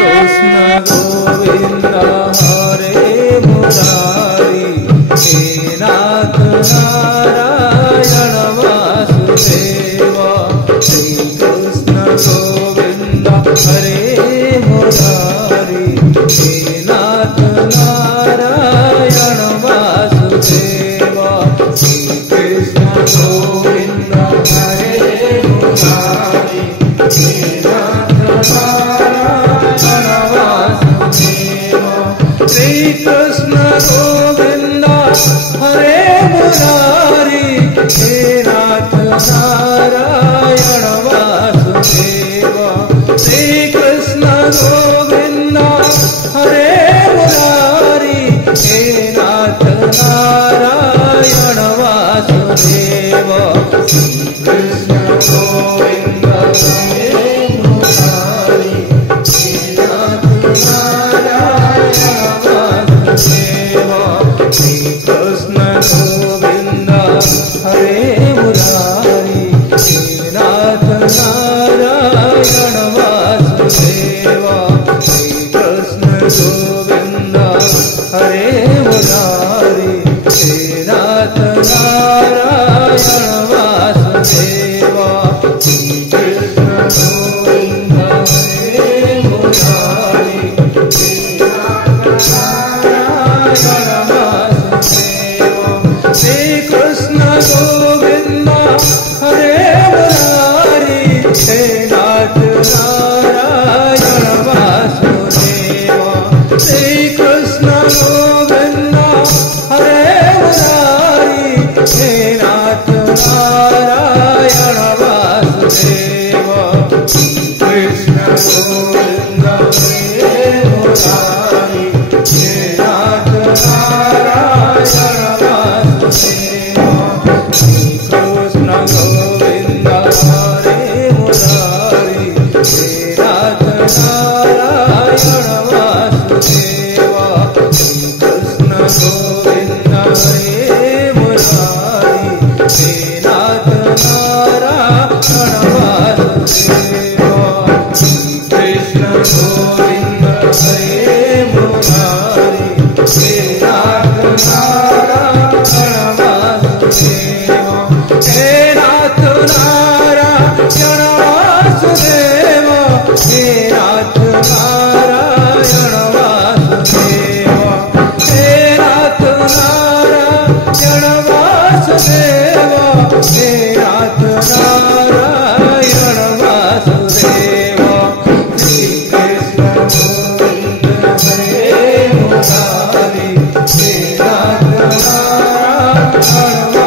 Krishna Govind हरे Murari, हे नाथ Narayan Vasudev. Shri Krishna Govind हरे Murari, हे नाथ Narayan Vasudev. Shri Krishna Govind हरे Murari, हे नाथ Narayan Vasudev. Shri Krishna Govind हरे Murari, हे नाथ Narayan Vasudev. Shri Krishna Govind हरे Murari, हे नाथ Narayan Vasudev. Shri Krishna Govind हरे Murari, हे नाथ Narayan Vasudev. Shri Krishna Govind हरे Murari, हे नाथ Narayan Vasudev. Shri Krishna Govind हरे Murari, हे नाथ Narayan Vasudev. Shri Krishna Govind हरे Murari, हे नाथ Narayan Vasudev. Shri Krishna Govind हरे Murari, हे नाथ Narayan Vasudev. Shri Krishna Govind हरे Murari, हे नाथ Narayan Vasudev. Shri Krishna Govind हरे Murari, हे नाथ Narayan Vasudev. Shri Krishna Govind हरे Murari, हे नाथ Narayan Vasudev. Shri Krishna Govind हरे Murari, हे नाथ Narayan Vasudev. Shri Krishna Govind हरे Murari, हे नाथ Narayan Vasudev. हे नाथ Narayan Vasudev, हे नाथ Narayan Vasudev. हे नाथ Narayan Vasudev, हे नाथ Narayan Vasudev. Shri Krishna Govind हरे Murari, हे नाथ Narayan